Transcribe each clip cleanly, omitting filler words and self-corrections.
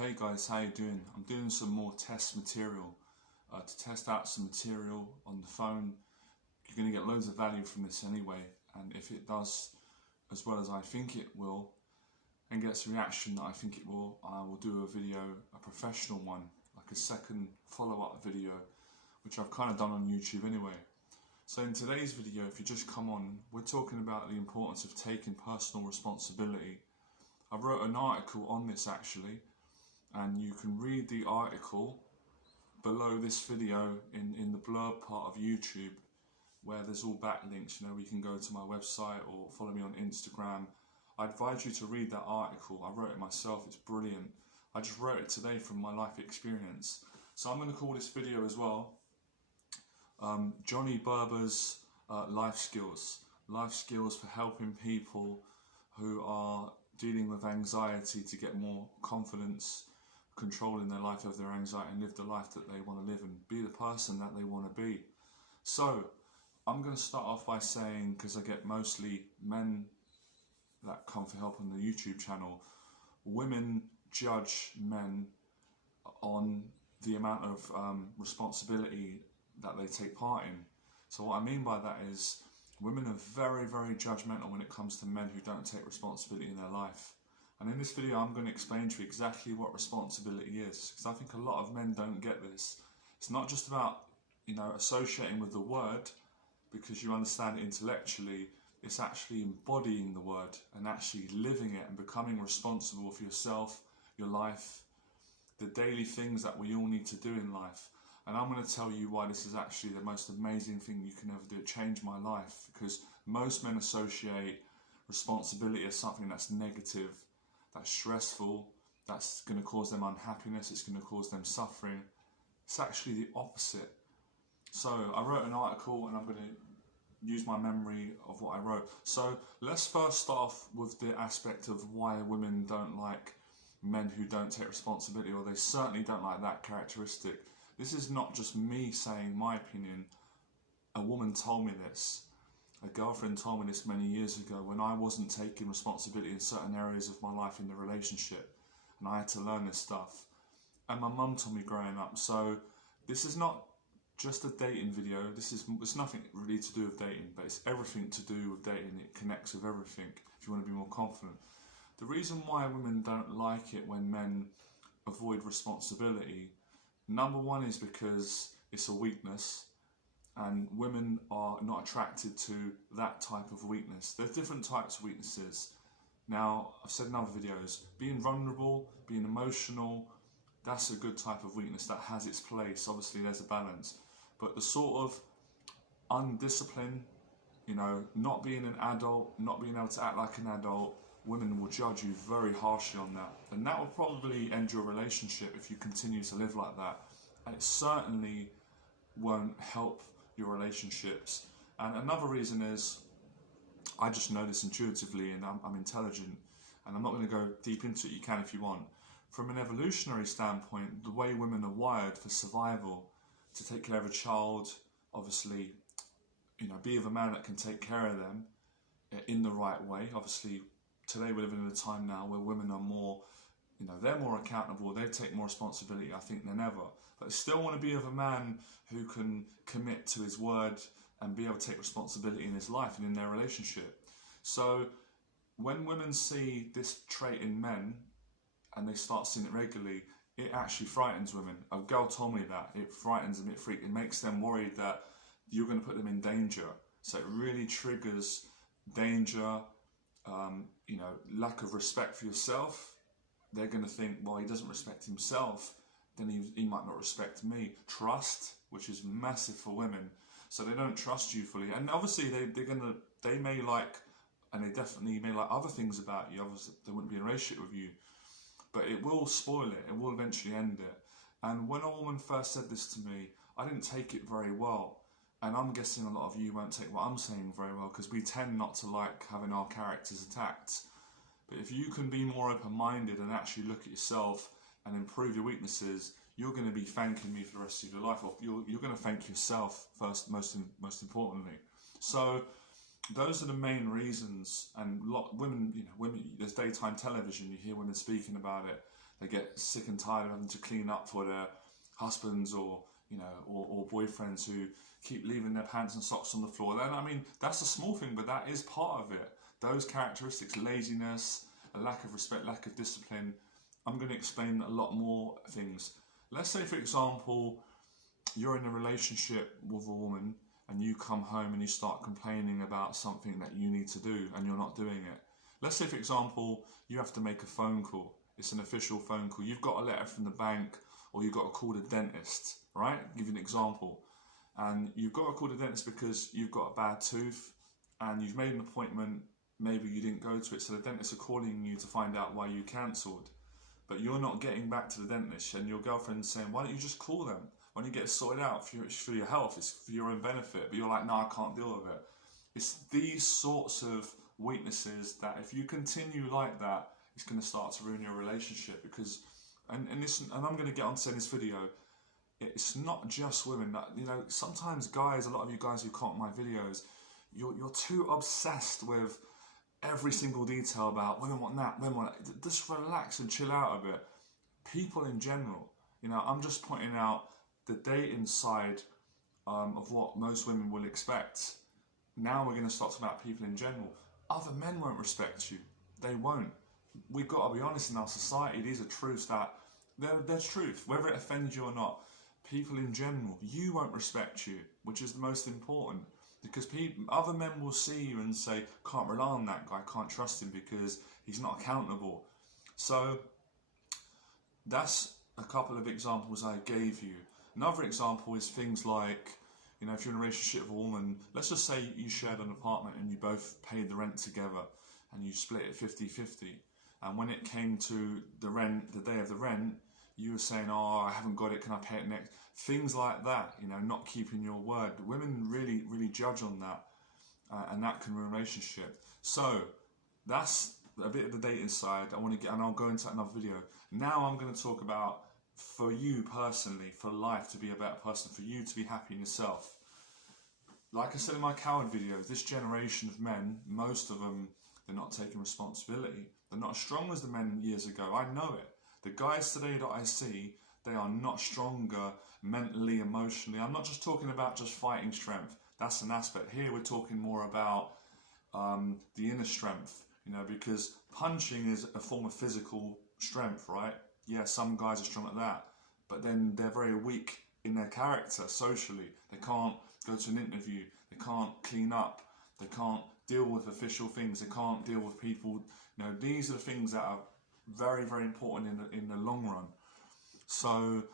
Hey guys, how you doing? I'm doing some more test material to test out some material on the phone. You're going to get loads of value from this anyway, and if it does as well as I think it will and gets the reaction that I think it will, I will do a video, a professional one, like a second follow-up video, which I've kind of done on YouTube anyway. So in today's video, if you just come on, we're talking about the importance of taking personal responsibility. I wrote an article on this actually, and you can read the article below this video in the blurb part of YouTube, where there's all backlinks. You know, you can go to my website or follow me on Instagram. I advise you to read that article. I wrote it myself, it's brilliant. I just wrote it today from my life experience. So I'm going to call this video as well Johnny Berber's life skills for helping people who are dealing with anxiety to get more confidence, controlling their life of their anxiety, and live the life that they want to live and be the person that they want to be. So I'm going to start off by saying, because I get mostly men that come for help on the YouTube channel, women judge men on the amount of responsibility that they take part in. So what I mean by that is women are very, very judgmental when it comes to men who don't take responsibility in their life. And in this video I'm going to explain to you exactly what responsibility is, because I think a lot of men don't get this. It's not just about, you know, associating with the word because you understand it intellectually. It's actually embodying the word and actually living it and becoming responsible for yourself, your life, the daily things that we all need to do in life. And I'm going to tell you why this is actually the most amazing thing you can ever do. It changed my life, because most men associate responsibility as something that's negative, that's stressful, that's going to cause them unhappiness, it's going to cause them suffering. It's actually the opposite. So I wrote an article and I'm going to use my memory of what I wrote. So let's first start off with the aspect of why women don't like men who don't take responsibility, or they certainly don't like that characteristic. This is not just me saying my opinion. A woman told me this. A girlfriend told me this many years ago when I wasn't taking responsibility in certain areas of my life in the relationship, and I had to learn this stuff. And my mum told me growing up. So this is not just a dating video. It's nothing really to do with dating, but it's everything to do with dating. It connects with everything if you want to be more confident. The reason why women don't like it when men avoid responsibility, number one, is because it's a weakness, and women are not attracted to that type of weakness. There's different types of weaknesses. Now, I've said in other videos, being vulnerable, being emotional, that's a good type of weakness that has its place. Obviously, there's a balance. But the sort of undisciplined, you know, not being an adult, not being able to act like an adult, women will judge you very harshly on that. And that will probably end your relationship if you continue to live like that. And it certainly won't help your relationships. And another reason is, I just know this intuitively, and I'm intelligent, and I'm not going to go deep into it. You can if you want. From an evolutionary standpoint, the way women are wired for survival, to take care of a child, obviously, you know, be with a man that can take care of them in the right way. Obviously, today we're living in a time now where women are more, you know, they're more accountable, they take more responsibility, I think, than ever. But they still want to be with a man who can commit to his word and be able to take responsibility in his life and in their relationship. So when women see this trait in men and they start seeing it regularly, it actually frightens women. A girl told me that. It frightens them, it makes them worried that you're going to put them in danger. So it really triggers danger, you know, lack of respect for yourself. They're going to think, well, he doesn't respect himself, then he might not respect me. Trust, which is massive for women. So they don't trust you fully. And obviously they may like, and they definitely may like other things about you. Obviously they wouldn't be in a relationship with you. But it will spoil it. It will eventually end it. And when a woman first said this to me, I didn't take it very well. And I'm guessing a lot of you won't take what I'm saying very well, because we tend not to like having our characters attacked. But if you can be more open-minded and actually look at yourself and improve your weaknesses, you're going to be thanking me for the rest of your life. Or you're going to thank yourself first, most importantly. So those are the main reasons. And women, there's daytime television, you hear women speaking about it. they get sick and tired of having to clean up for their husbands or or boyfriends who keep leaving their pants and socks on the floor. Then I mean, that's a small thing, but that is part of it. Those characteristics, laziness, a lack of respect, lack of discipline. I'm going to explain a lot more things. Let's say, for example, you're in a relationship with a woman and you come home and you start complaining about something that you need to do and you're not doing it. Let's say, for example, you have to make a phone call. It's an official phone call. You've got a letter from the bank, or you've got to call the dentist, right? I'll give you an example. And you've got to call the dentist because you've got a bad tooth and you've made an appointment, maybe you didn't go to it, so the dentist are calling you to find out why you cancelled. But you're not getting back to the dentist, and your girlfriend's saying, why don't you just call them? Why don't you get it sorted out for your health? It's for your own benefit. But you're like, no, I can't deal with it. It's these sorts of weaknesses that if you continue like that, it's going to start to ruin your relationship. Because, and I'm going to get on to say in this video, it's not just women. Sometimes guys, a lot of you guys who comment my videos, you're too obsessed with every single detail about women want that, women want that. Just relax and chill out a bit. People in general, I'm just pointing out the dating side of what most women will expect. Now we're going to start talking about people in general. Other men won't respect you. They won't. We've got to be honest in our society. These are truths that, they're truth. Whether it offends you or not, people in general, you won't respect you, which is the most important. Because other men will see you and say, can't rely on that guy, can't trust him because he's not accountable. So that's a couple of examples I gave you. Another example is things like, if you're in a relationship with a woman, let's just say you shared an apartment and you both paid the rent together and you split it 50-50. And when it came to the rent, the day of the rent, you were saying, oh, I haven't got it, can I pay it next? Things like that, not keeping your word. Women really, really judge on that, and that can ruin a relationship. So that's a bit of the dating side. And I'll go into that in another video. Now I'm going to talk about, for you personally, for life to be a better person, for you to be happy in yourself. Like I said in my coward video, this generation of men, most of them, they're not taking responsibility. They're not as strong as the men years ago. I know it. The guys today that I see, they are not stronger mentally, emotionally. I'm not just talking about just fighting strength. That's an aspect. Here we're talking more about the inner strength, because punching is a form of physical strength, right? Yeah, some guys are strong at that, but then they're very weak in their character socially. They can't go to an interview. They can't clean up. They can't deal with official things. They can't deal with people. These are the things that are very, very important in the long run. So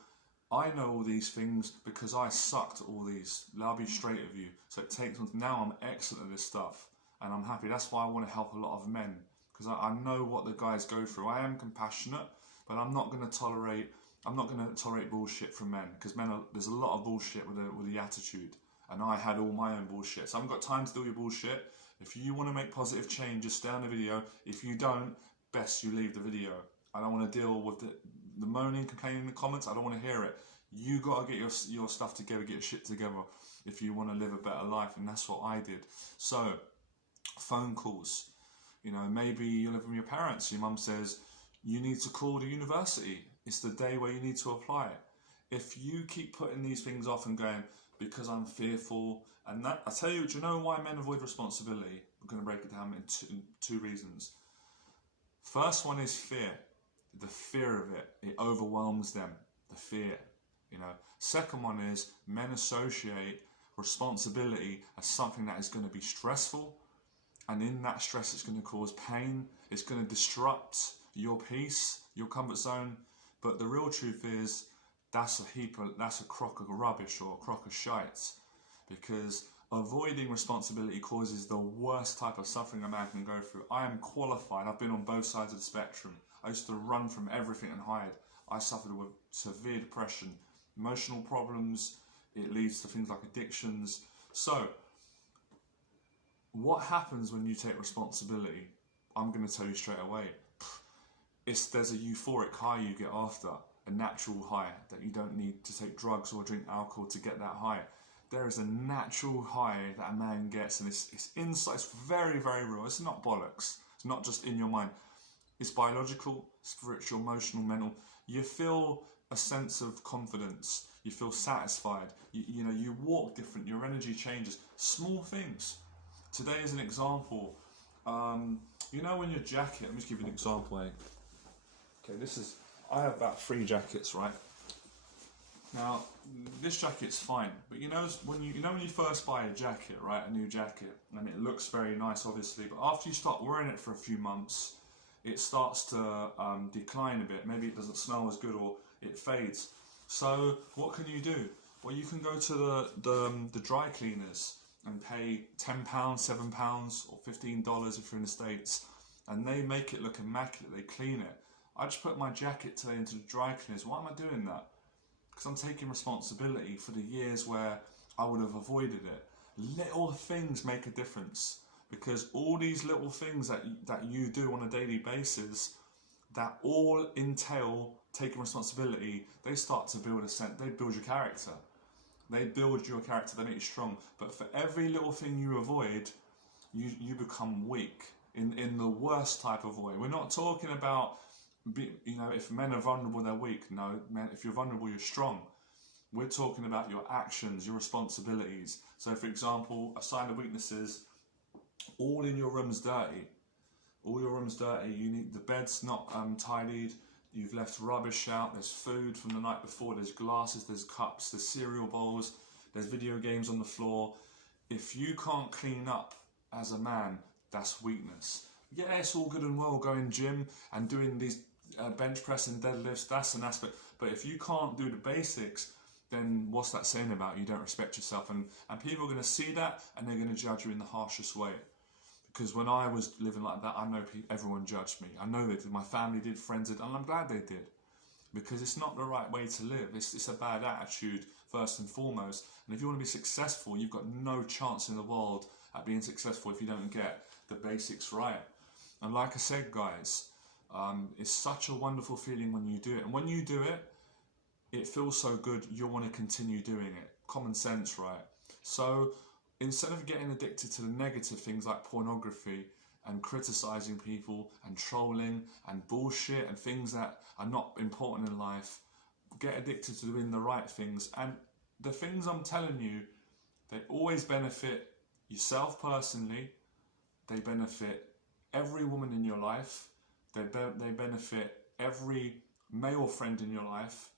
I know all these things because I sucked at all these. I'll be straight with you. So it takes on. Now I'm excellent at this stuff, and I'm happy. That's why I want to help a lot of men, because I know what the guys go through. I am compassionate, but I'm not going to tolerate bullshit from men, because there's a lot of bullshit with the attitude, and I had all my own bullshit. So I haven't got time to do your bullshit. If you want to make positive change, just stay on the video. If you don't, best you leave the video. I don't want to deal with the moaning, complaining in the comments. I don't want to hear it. You got to get your stuff together, get your shit together if you want to live a better life, and that's what I did. So, phone calls. Maybe you live with your parents. Your mum says, you need to call the university. It's the day where you need to apply it. If you keep putting these things off and going, because I'm fearful, and that, I tell you, do you know why men avoid responsibility? We're going to break it down in two reasons. First one is fear. The fear of it. It overwhelms them. The fear. Second one is men associate responsibility as something that is going to be stressful, and in that stress it's going to cause pain. It's going to disrupt your peace, your comfort zone. But the real truth is that's a crock of rubbish or a crock of shite, because avoiding responsibility causes the worst type of suffering a man can go through. I am qualified. I've been on both sides of the spectrum. I used to run from everything and hide. I suffered with severe depression, emotional problems. It leads to things like addictions. So, what happens when you take responsibility? I'm going to tell you straight away. There's a euphoric high you get after, a natural high that you don't need to take drugs or drink alcohol to get that high. There is a natural high that a man gets, and it's inside. It's very, very real. It's not bollocks. It's not just in your mind. It's biological, spiritual, emotional, mental. You feel a sense of confidence. You feel satisfied. You know, you walk different. Your energy changes. Small things. Today is an example. You know, when your jacket. Let me just give you an example. Okay, I have about 3 jackets, right? Now, this jacket's fine, but you know when you first buy a jacket, right, a new jacket, and it looks very nice, obviously, but after you start wearing it for a few months, it starts to decline a bit. Maybe it doesn't smell as good, or it fades. So what can you do? Well, you can go to the dry cleaners and pay £10, £7, or $15 if you're in the States, and they make it look immaculate. They clean it. I just put my jacket today into the dry cleaners. Why am I doing that? Because I'm taking responsibility for the years where I would have avoided it. Little things make a difference, because all these little things that you do on a daily basis, that all entail taking responsibility. They start to build they build your character. They build your character, they make you strong. But for every little thing you avoid, you become weak in the worst type of way. We're not talking about, you know, if men are vulnerable, they're weak. No, men, if you're vulnerable, you're strong. We're talking about your actions, your responsibilities. So, for example, a sign of weakness is all in your room's dirty. All your room's dirty. You need the bed's not tidied. You've left rubbish out. There's food from the night before. There's glasses. There's cups. There's cereal bowls. There's video games on the floor. If you can't clean up as a man, that's weakness. Yeah, it's all good and well going gym and doing these bench press and deadlifts. That's an aspect. But if you can't do the basics, then what's that saying about you? Don't respect yourself, and people are going to see that, and they're going to judge you in the harshest way. Because when I was living like that, I know everyone judged me. I know they did. My family did, friends did, and I'm glad they did, because it's not the right way to live. It's a bad attitude first and foremost. And if you want to be successful, you've got no chance in the world at being successful if you don't get the basics right. And like I said, guys, it's such a wonderful feeling when you do it, and when you do it, it feels so good, you'll want to continue doing it. Common sense, right? So instead of getting addicted to the negative things like pornography and criticizing people and trolling and bullshit and things that are not important in life, get addicted to doing the right things. And the things I'm telling you, they always benefit yourself personally. They benefit every woman in your life. They benefit every male friend in your life.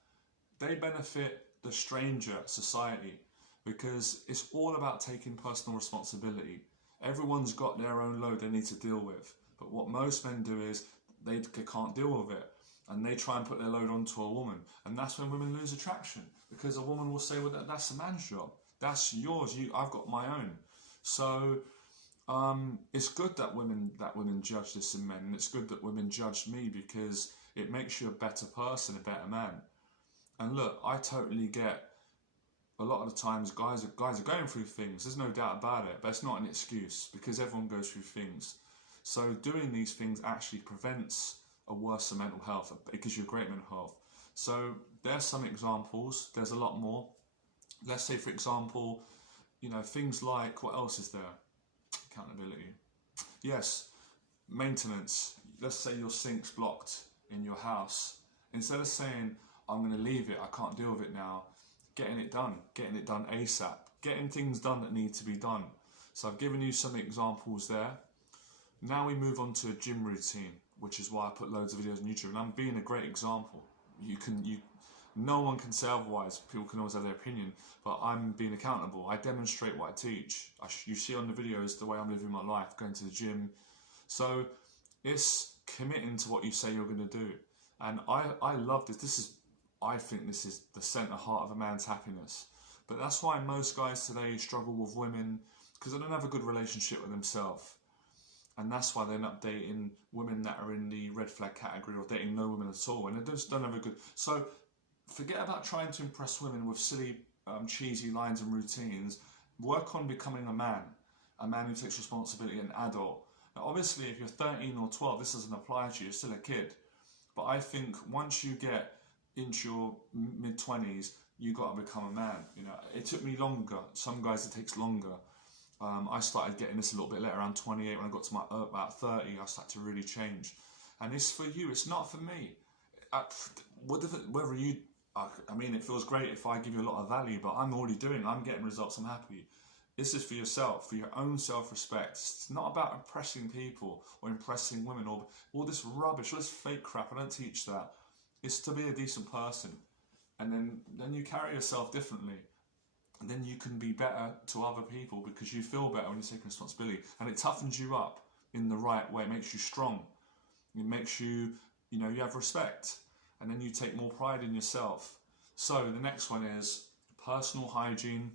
They benefit the stranger, society, because it's all about taking personal responsibility. Everyone's got their own load they need to deal with, but what most men do is they can't deal with it, and they try and put their load onto a woman, and that's when women lose attraction, because a woman will say, well, that's a man's job, that's yours, I've got my own. So it's good that women judge this in men, and it's good that women judge me, because it makes you a better person, a better man. And look, I totally get, a lot of the times guys are going through things, there's no doubt about it, but it's not an excuse, because everyone goes through things. So doing these things actually prevents a worse mental health. It gives you a great mental health. So there's some examples, there's a lot more. Let's say, for example, you know, things like, what else is there? Accountability. Yes, maintenance. Let's say your sink's blocked in your house. Instead of saying, I'm going to leave it, I can't deal with it now, getting it done ASAP, getting things done that need to be done. So I've given you some examples there. Now we move on to a gym routine, which is why I put loads of videos on YouTube, and I'm being a great example. No one can say otherwise. People can always have their opinion, but I'm being accountable. I demonstrate what I teach. You see on the videos the way I'm living my life, going to the gym. So it's committing to what you say you're going to do. And I love this. I think this is the centre heart of a man's happiness. But that's why most guys today struggle with women, because they don't have a good relationship with themselves. And that's why they end up dating women that are in the red flag category, or dating no women at all. And they just don't have a good... So forget about trying to impress women with silly, cheesy lines and routines. Work on becoming a man who takes responsibility, an adult. Now, obviously, if you're 13 or 12, this doesn't apply to you. You're still a kid. But I think once you get into your mid-20s, you got to become a man. You know, it took me longer. Some guys it takes longer. I started getting this a little bit later, around 28. When I got to about 30, I started to really change. And it's for you, it's not for me. Whether you, I mean, it feels great if I give you a lot of value, but I'm already I'm getting results, I'm happy. This is for yourself, for your own self-respect. It's not about impressing people or impressing women or all this rubbish, all this fake crap. I don't teach that. It's to be a decent person. And then you carry yourself differently. And then you can be better to other people because you feel better when you're taking responsibility. And it toughens you up in the right way. It makes you strong. It makes you, you have respect. And then you take more pride in yourself. So the next one is personal hygiene.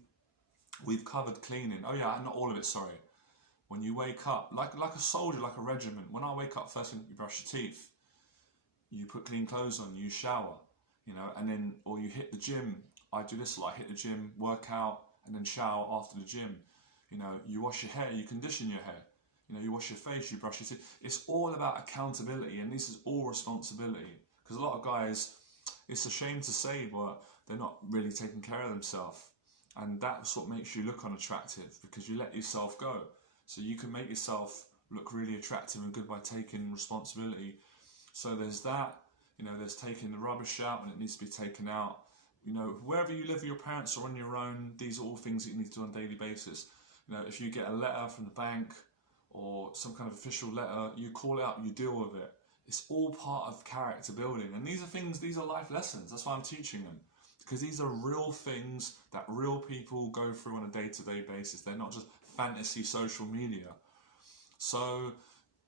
We've covered cleaning. Oh yeah, not all of it, sorry. When you wake up, like a soldier, like a regiment. When I wake up, first thing you brush your teeth. You put clean clothes on, you shower, and then, or you hit the gym. I do this a lot. I hit the gym, work out, and then shower after the gym. You wash your hair, you condition your hair. You wash your face, you brush your teeth. It's all about accountability, and this is all responsibility. Because a lot of guys, it's a shame to say, but they're not really taking care of themselves. And that's what makes you look unattractive, because you let yourself go. So you can make yourself look really attractive and good by taking responsibility. So there's that, there's taking the rubbish out when it needs to be taken out. Wherever you live with your parents or on your own, these are all things that you need to do on a daily basis. If you get a letter from the bank or some kind of official letter, you call it up, you deal with it. It's all part of character building. And these are life lessons. That's why I'm teaching them. Because these are real things that real people go through on a day-to-day basis. They're not just fantasy social media. So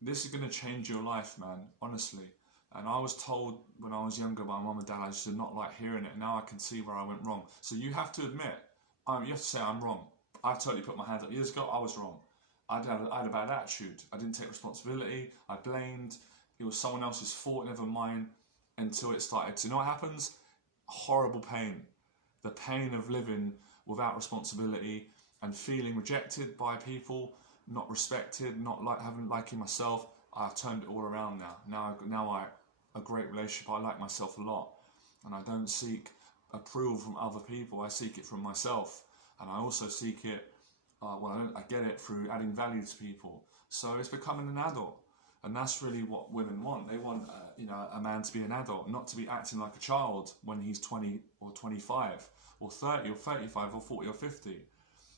this is going to change your life, man, honestly. And I was told when I was younger by my mum and dad, I just did not like hearing it. Now I can see where I went wrong. So you have to admit, you have to say I'm wrong. I totally put my hand up. Years ago, I was wrong. I had a bad attitude. I didn't take responsibility. I blamed. It was someone else's fault, never mine, until it started. So you know what happens? Horrible pain. The pain of living without responsibility and feeling rejected by people, not respected, not liking myself. I've turned it all around now. Now I a great relationship. I like myself a lot, and I don't seek approval from other people. I seek it from myself, and I also seek it. I get it through adding value to people. So it's becoming an adult, and that's really what women want. They want, a man to be an adult, not to be acting like a child when he's 20 or 25 or 30 or 35 or 40 or 50.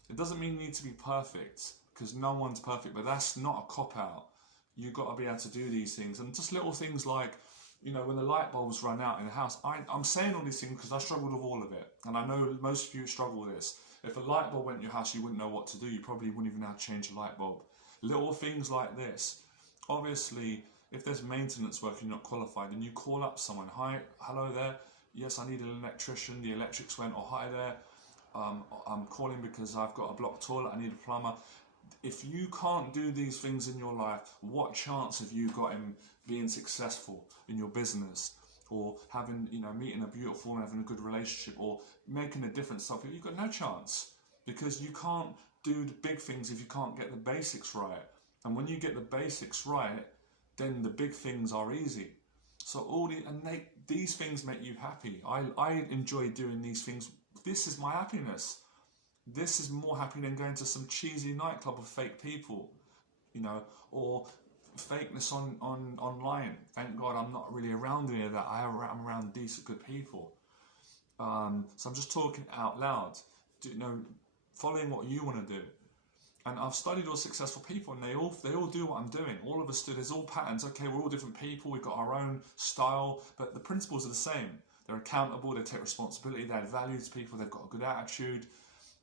It doesn't mean you need to be perfect, because no one's perfect, but that's not a cop-out. You've got to be able to do these things. And just little things like, when the light bulbs run out in the house. I'm saying all these things because I struggled with all of it. And I know most of you struggle with this. If a light bulb went in your house, you wouldn't know what to do. You probably wouldn't even know how to change a light bulb. Little things like this. Obviously, if there's maintenance work and you're not qualified, then you call up someone. Hi, hello there. Yes, I need an electrician. The electrics went. Or hi there. I'm calling because I've got a blocked toilet. I need a plumber. If you can't do these things in your life, what chance have you got in being successful in your business, or having, meeting a beautiful woman, having a good relationship, or making a difference? You've got no chance, because you can't do the big things if you can't get the basics right. And when you get the basics right, then the big things are easy. So these things make you happy. I enjoy doing these things. This is my happiness. This is more happy than going to some cheesy nightclub with fake people, or fakeness online. Thank God I'm not really around any of that. I'm around decent, good people. So I'm just talking out loud, following what you want to do. And I've studied all successful people, and they all do what I'm doing. All of us do. There's all patterns. Okay, we're all different people. We've got our own style, but the principles are the same. They're accountable. They take responsibility. They add value to people. They've got a good attitude.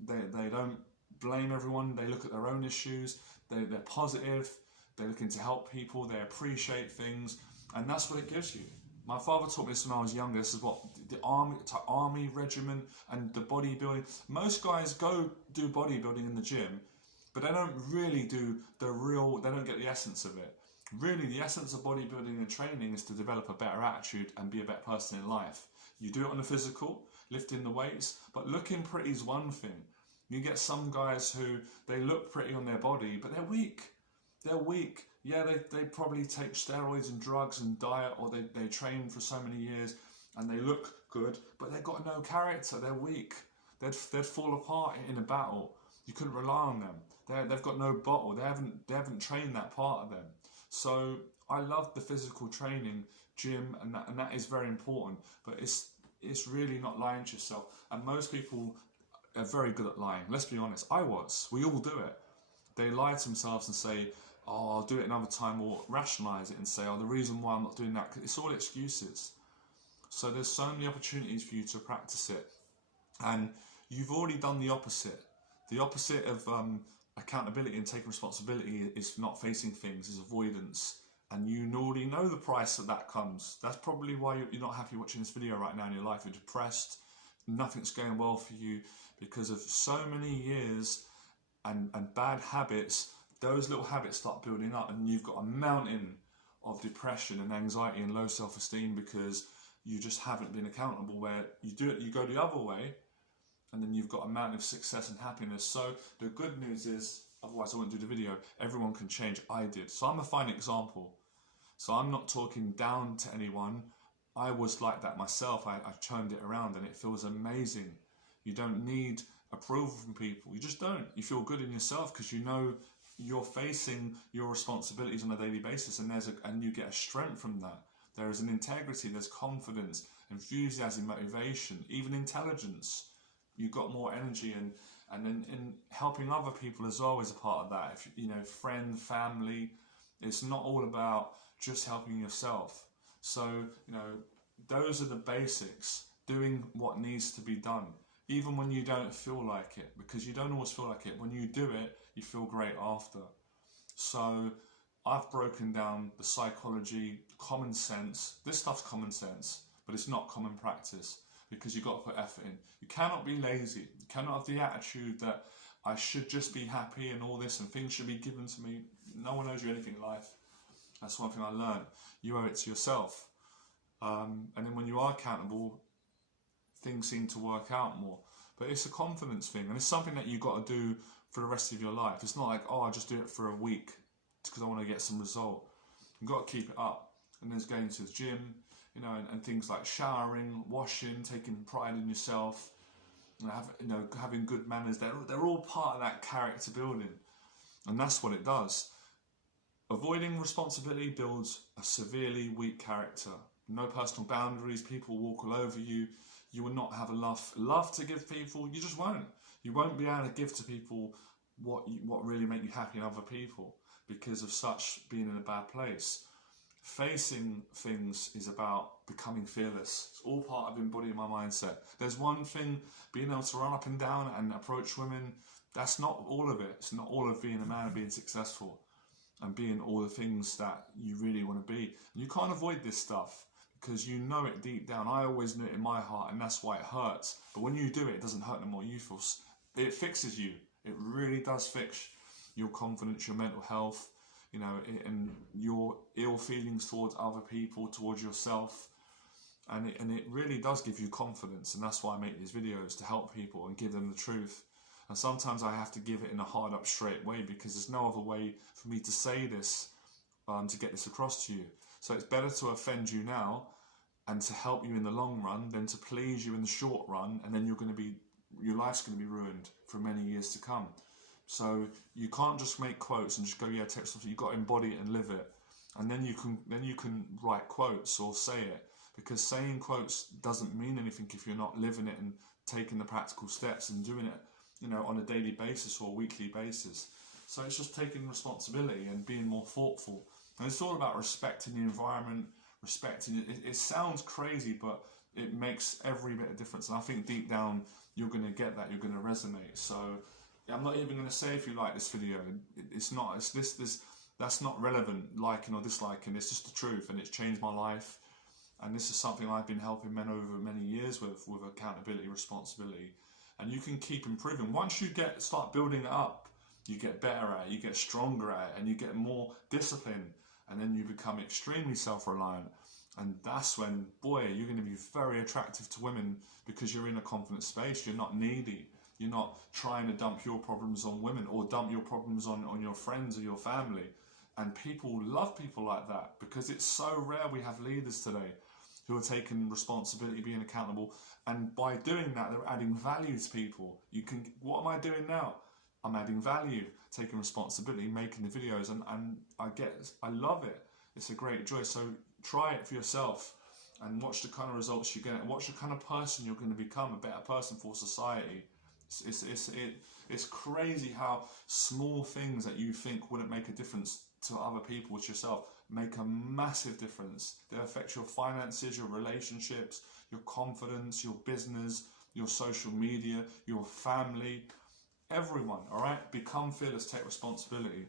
They don't blame everyone. They look at their own issues. They're positive. They're looking to help people. They appreciate things, and that's what it gives you. My father taught me this when I was younger. This is what the army regiment and the bodybuilding. Most guys go do bodybuilding in the gym, but they don't really do they don't get the essence of it. Really, the essence of bodybuilding and training is to develop a better attitude and be a better person in life. You do it on the physical, lifting the weights, but looking pretty is one thing. You get some guys who, they look pretty on their body, but they're weak. They're weak. Yeah, they probably take steroids and drugs and diet, or they train for so many years and they look good, but they've got no character. They're weak. They'd fall apart in a battle. You couldn't rely on them. They've got no bottle. They haven't trained that part of them. So I love the physical training, gym, and that is very important. But it's really not lying to yourself. And most people are very good at lying. Let's be honest. We all do it. They lie to themselves and say, oh, I'll do it another time, or rationalise it and say, oh, the reason why I'm not doing that, 'cause it's all excuses. So there's so many opportunities for you to practice it. And you've already done the opposite. The opposite of accountability and taking responsibility is not facing things, is avoidance. And you already know the price that comes. That's probably why you're not happy watching this video right now in your life. You're depressed, nothing's going well for you because of so many years and bad habits. Those little habits start building up, and you've got a mountain of depression and anxiety and low self-esteem because you just haven't been accountable. Where you do it, you go the other way, and then you've got a mountain of success and happiness. So the good news is, otherwise I wouldn't do the video, everyone can change. I did. So I'm a fine example. So I'm not talking down to anyone. I was like that myself. I turned it around, and it feels amazing. You don't need approval from people. You just don't. You feel good in yourself because you know you're facing your responsibilities on a daily basis, and you get a strength from that. There is an integrity, there's confidence, enthusiasm, motivation, even intelligence. You've got more energy, and then in helping other people as well is a part of that. If you know, friend, family, it's not all about just helping yourself. So, you know, those are the basics, doing what needs to be done, even when you don't feel like it, because you don't always feel like it. When you do it, you feel great after. So I've broken down the psychology, common sense. This stuff's common sense, but it's not common practice because you've got to put effort in. You cannot be lazy. You cannot have the attitude that I should just be happy and all this and things should be given to me. No one owes you anything in life. That's one thing I learned. You owe it to yourself. And then when you are accountable, things seem to work out more. But it's a confidence thing, and it's something that you've got to do for the rest of your life. It's not like, oh, I just do it for a week because I want to get some result. You've got to keep it up. And there's going to the gym, you know, and things like showering, washing, taking pride in yourself, and having good manners. They're all part of that character building, and that's what it does. Avoiding responsibility builds a severely weak character. No personal boundaries. People walk all over you. You will not have enough love to give people. You just won't. You won't be able to give to people what really make you happy in other people because of such being in a bad place. Facing things is about becoming fearless. It's all part of embodying my mindset. There's one thing, being able to run up and down and approach women. That's not all of it. It's not all of being a man and being successful and being all the things that you really want to be. And you can't avoid this stuff because you know it deep down. I always knew it in my heart, and that's why it hurts. But when you do it, it doesn't hurt no more. It fixes you. It really does fix your confidence, your mental health, you know, and your ill feelings towards other people, towards yourself. And it really does give you confidence. And that's why I make these videos, to help people and give them the truth. And sometimes I have to give it in a hard up straight way because there's no other way for me to say this, to get this across to you. So it's better to offend you now and to help you in the long run than to please you in the short run, and then your life's going to be ruined for many years to come. So you can't just make quotes and just go, yeah, text something. You've got to embody it and live it, and then you can write quotes or say it, because saying quotes doesn't mean anything if you're not living it and taking the practical steps and doing it, you know, on a daily basis or a weekly basis. So it's just taking responsibility and being more thoughtful, and it's all about respecting the environment, respecting it. It sounds crazy, but it makes every bit of difference, and I think deep down you're going to get that, you're going to resonate. So I'm not even going to say if you like this video. That's not relevant, liking or disliking. It's just the truth, and it's changed my life. And this is something I've been helping men over many years with accountability, responsibility. And you can keep improving. Once you start building it up, you get better at it, you get stronger at it, and you get more discipline. And then you become extremely self-reliant. And that's when, boy, you're going to be very attractive to women because you're in a confident space. You're not needy. You're not trying to dump your problems on women or dump your problems on your friends or your family. And people love people like that because it's so rare we have leaders today who are taking responsibility, being accountable. And by doing that, they're adding value to people. What am I doing now? I'm adding value, taking responsibility, making the videos, and I love it. It's a great joy. So try it for yourself and watch the kind of results you get, and watch the kind of person you're going to become, a better person for society. It's crazy how small things that you think wouldn't make a difference to other people, to yourself, make a massive difference. They affect your finances, your relationships, your confidence, your business, your social media, your family, everyone. All right, become fearless, take responsibility.